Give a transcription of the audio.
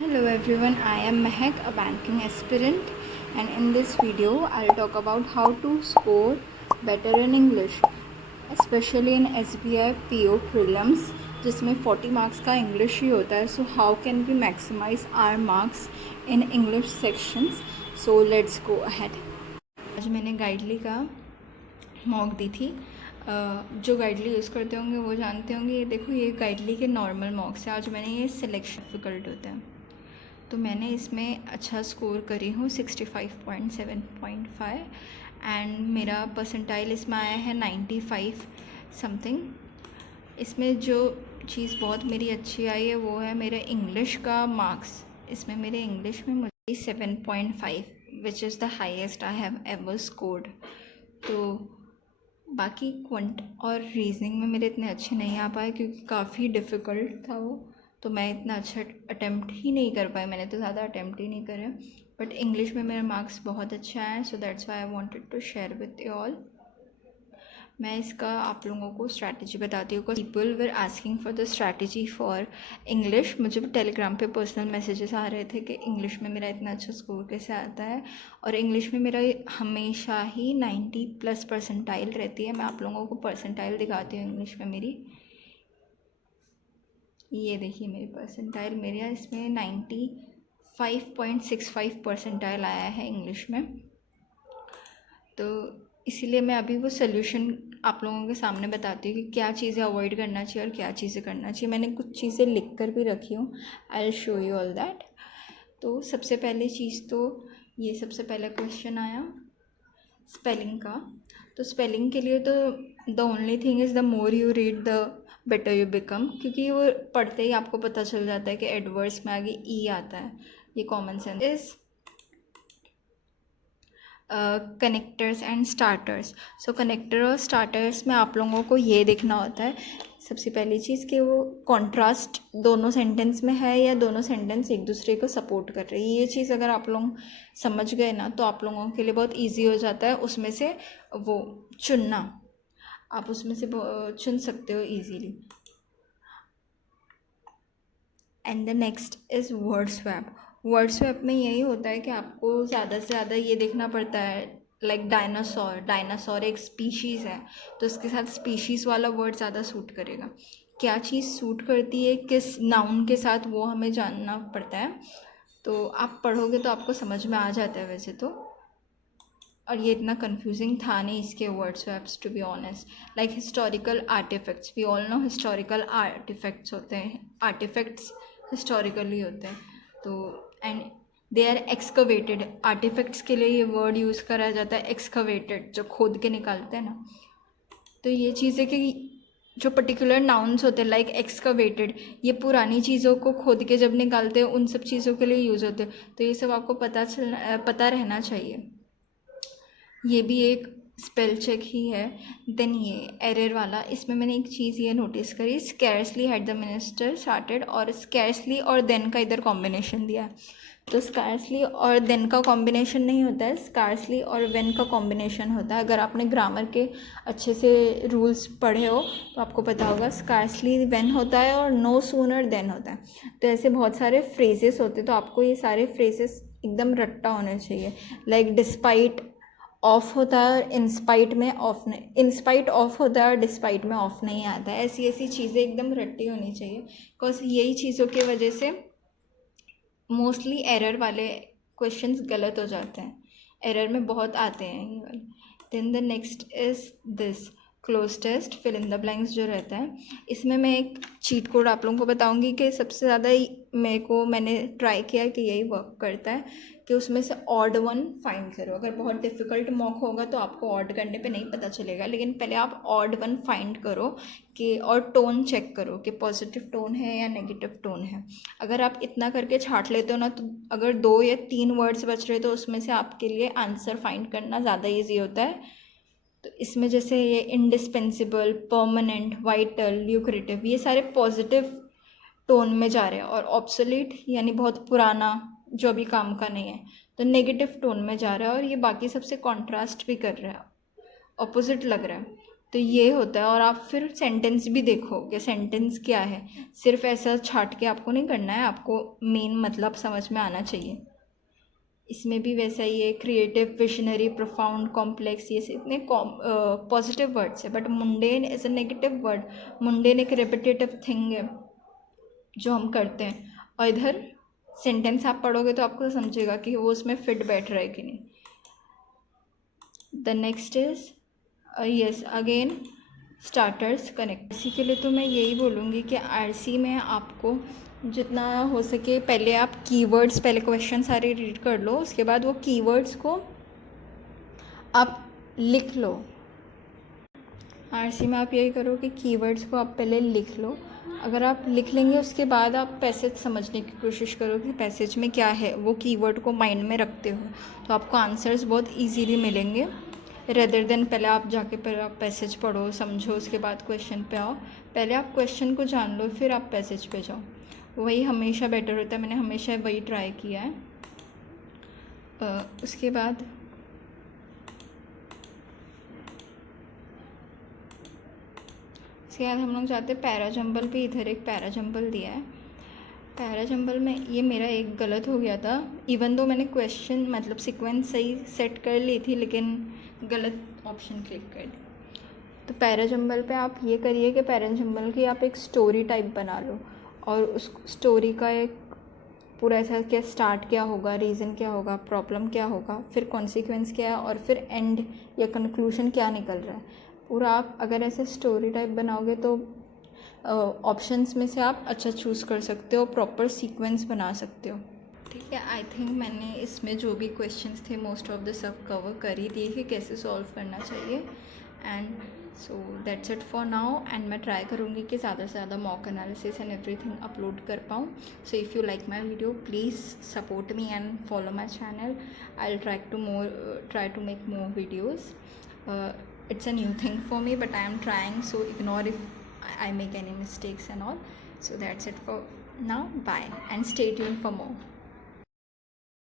Hello everyone, I am Mehak, a banking aspirant, and in this video I'll talk about how to score better in English, especially in SBI PO prelims जिसमें 40 marks का English ही होता है. So how can we maximise our marks in English sections. So let's go ahead. आज मैंने गाइडली का mock दी थी. जो गाइडली यूज़ करते होंगे वो जानते होंगे. ये देखो, ये गाइडली के नॉर्मल मॉक्स है. आज मैंने ये सिलेक्शन डिफ़िकल्ट होता है तो मैंने इसमें अच्छा स्कोर करी हूँ 65.7.5 एंड मेरा परसेंटाइल इसमें आया है 95 समथिंग. इसमें जो चीज़ बहुत मेरी अच्छी आई है वो है मेरे इंग्लिश का मार्क्स. इसमें मेरे इंग्लिश में मुझे 7.5 which is the highest I have ever scored. तो बाकी क्वांट और रीजनिंग में मेरे इतने अच्छे नहीं आ पाए क्योंकि काफ़ी डिफ़िकल्ट था वो. तो मैं इतना अच्छा अटैम्प्ट ही नहीं कर पाई. मैंने तो ज़्यादा अटैम्प्ट ही नहीं करे. बट इंग्लिश में मेरे मार्क्स बहुत अच्छे आए. So that's why I wanted to share with you all. मैं इसका आप लोगों को स्ट्रैटेजी बताती हूँ. People were asking for the strategy for English. मुझे टेलीग्राम पे पर्सनल मैसेजेस आ रहे थे कि इंग्लिश में मेरा इतना अच्छा स्कोर कैसे आता है. और इंग्लिश में मेरा हमेशा ही 90+ परसेंटाइल रहती है. मैं आप लोगों को परसेंटाइल दिखाती हूँ इंग्लिश में मेरी. ये देखिए मेरी परसेंटाइल. मेरा इसमें 95.65 परसेंटाइल आया है इंग्लिश में. तो इसीलिए मैं अभी वो सोल्यूशन आप लोगों के सामने बताती हूँ कि क्या चीज़ें अवॉइड करना चाहिए और क्या चीज़ें करना चाहिए. मैंने कुछ चीज़ें लिख कर भी रखी हूँ. I will show you all that. तो सबसे पहले चीज़ तो ये सबसे पहला क्वेश्चन आया स्पेलिंग का. तो स्पेलिंग के लिए तो the only thing is the more you read the better you become. क्योंकि वो पढ़ते ही आपको पता चल जाता है कि एडवर्ड्स में आगे ई आता है. ये common sense is connectors and starters. So connector और स्टार्टर्स में आप लोगों को ये देखना होता है सबसे पहली चीज़ कि वो कॉन्ट्रास्ट दोनों सेंटेंस में है या दोनों सेंटेंस एक दूसरे को सपोर्ट कर रहे हैं. ये चीज़ अगर आप लोग समझ गए ना तो आप लोगों के लिए बहुत इजी हो जाता है उसमें से वो चुनना. आप उसमें से चुन सकते हो easily. And the next is word swap. Word swap में यही होता है कि आपको ज़्यादा से ज़्यादा ये देखना पड़ता है लाइक डायनासोर. डायनासोर एक स्पीशीज़ है तो इसके साथ स्पीशीज़ वाला वर्ड ज़्यादा सूट करेगा. क्या चीज़ सूट करती है किस नाउन के साथ वो हमें जानना पड़ता है. तो आप पढ़ोगे तो आपको समझ में आ जाता है वैसे तो. और ये इतना कंफ्यूजिंग था नहीं इसके word swaps to be honest. Like historical artifacts. We all know historical artifacts होते हैं. आर्टिफैक्ट्स हिस्टोरिकली होते हैं. तो and they are excavated. Artifacts के लिए ये वर्ड यूज़ करा जाता है एक्सकवेटेड, जो खोद के निकालते हैं ना. तो ये चीज़ है कि जो पर्टिकुलर नाउन्स होते हैं लाइक एक्सकवेटेड, ये पुरानी चीज़ों को खोद के जब निकालते हैं उन सब चीज़ों के लिए यूज़ होते हैं. तो ये सब आपको पता रहना चाहिए. ये भी एक स्पेल चेक ही है. देन ये एरर वाला, इसमें मैंने एक चीज़ ये नोटिस करी. Scarcely had the minister started और स्कैर्सली और देन का इधर कॉम्बिनेशन दिया है. तो स्कैर्सली और देन का कॉम्बिनेशन नहीं होता है, स्कैर्सली और वेन का कॉम्बिनेशन होता है. अगर आपने ग्रामर के अच्छे से रूल्स पढ़े हो तो आपको पता होगा स्कैर्सली वेन होता है और नो सूनर देन होता है. तो ऐसे बहुत सारे फ्रेजेस होते हैं तो आपको ये सारे फ्रेजेस एकदम रट्टा होने चाहिए. लाइक डिस्पाइट ऑफ होता है और इंस्पाइट में ऑफ नहीं, इंस्पाइट ऑफ होता है और डिस्पाइट में ऑफ नहीं आता है. ऐसी ऐसी चीज़ें एकदम रट्टी होनी चाहिए. बिकॉज यही चीज़ों की वजह से मोस्टली एरर वाले क्वेश्चंस गलत हो जाते हैं. एरर में बहुत आते हैं ये वाले. Then the next is this cloze test fill in the blanks जो रहता है. इसमें मैं एक चीट कोड आप लोगों को बताऊंगी कि सबसे ज़्यादा मैंने ट्राई किया कि यही वर्क करता है कि उसमें से ऑड वन फाइंड करो. अगर बहुत डिफ़िकल्ट मॉक होगा तो आपको ऑड करने पे नहीं पता चलेगा, लेकिन पहले आप ऑड वन फाइंड करो कि और टोन चेक करो कि पॉजिटिव टोन है या नेगेटिव टोन है. अगर आप इतना करके छाँट लेते हो ना तो अगर 2 या 3 वर्ड्स बच रहे तो उसमें से आपके लिए आंसर फाइंड करना ज़्यादा ईजी होता है. तो इसमें जैसे ये इंडिस्पेंसिबल, परमानेंट, वाइटल, ल्यूक्रेटिव, ये सारे पॉजिटिव टोन में जा रहे हैं. और ऑब्सोलीट यानी बहुत पुराना जो अभी काम का नहीं है तो नेगेटिव टोन में जा रहा है. और ये बाकी सबसे कॉन्ट्रास्ट भी कर रहा है, अपोजिट लग रहा है. तो ये होता है। और आप फिर सेंटेंस भी देखो कि सेंटेंस क्या है, सिर्फ ऐसा छाट के आपको नहीं करना है, आपको मेन मतलब समझ में आना चाहिए। इसमें भी वैसा ही है, क्रिएटिव, विजनरी, प्रोफाउंड, कॉम्प्लेक्स, ये इतने पॉजिटिव वर्ड्स है। But mundane is a negative word. Mundane एक रिपीटेटिव थिंग है जो हम करते हैं, और इधर सेंटेंस आप पढ़ोगे तो आपको समझेगा कि वो उसमें फिट बैठ रहा है कि नहीं। The next is yes again starters connect. इसी के लिए तो मैं यही बोलूँगी कि आरसी में आपको जितना हो सके पहले आप कीवर्ड्स, पहले क्वेश्चन सारे रीड कर लो, उसके बाद वो कीवर्ड्स को आप लिख लो। आरसी में आप यही करो कि कीवर्ड्स को आप पहले लिख लो। अगर आप लिख लेंगे उसके बाद आप पैसेज समझने की कोशिश करो कि पैसेज में क्या है, वो कीवर्ड को माइंड में रखते हो तो आपको आंसर्स बहुत इजीली मिलेंगे, रेदर देन पहले आप जाके पहले आप पैसेज पढ़ो, समझो, उसके बाद क्वेश्चन पे आओ। पहले आप क्वेश्चन को जान लो, फिर आप पैसेज पे जाओ, वही हमेशा बेटर होता है। मैंने हमेशा वही ट्राई किया है। उसके बाद हम लोग जाते हैं पैराजंबल पे। इधर एक पैराजंबल दिया है। पैराजंबल में ये मेरा एक गलत हो गया था, इवन दो मैंने क्वेश्चन मतलब सीक्वेंस सही सेट कर ली थी, लेकिन गलत ऑप्शन क्लिक कर दी। तो पैराजंबल पे आप ये करिए कि पैराजंबल की आप एक स्टोरी टाइप बना लो, और उस स्टोरी का एक पूरा ऐसा क्या स्टार्ट क्या होगा, रीज़न क्या होगा, प्रॉब्लम क्या होगा, फिर कॉन्सिक्वेंस क्या है, और फिर एंड या कंक्लूजन क्या निकल रहा है, पूरा आप अगर ऐसे स्टोरी टाइप बनाओगे तो ऑप्शंस में से आप अच्छा चूज़ कर सकते हो, प्रॉपर सीक्वेंस बना सकते हो। ठीक है, आई थिंक मैंने इसमें जो भी क्वेश्चंस थे most of the sub cover कर ही दिए कि कैसे सॉल्व करना चाहिए। And so that's it for now. And मैं ट्राई करूँगी कि ज़्यादा से ज़्यादा mock analysis and everything upload कर पाऊँ। So if you like my video please support me and follow my channel. I will try to make more videos. It's a new thing for me, but I am trying, so ignore if I make any mistakes and all. So that's it for now. Bye and stay tuned for more.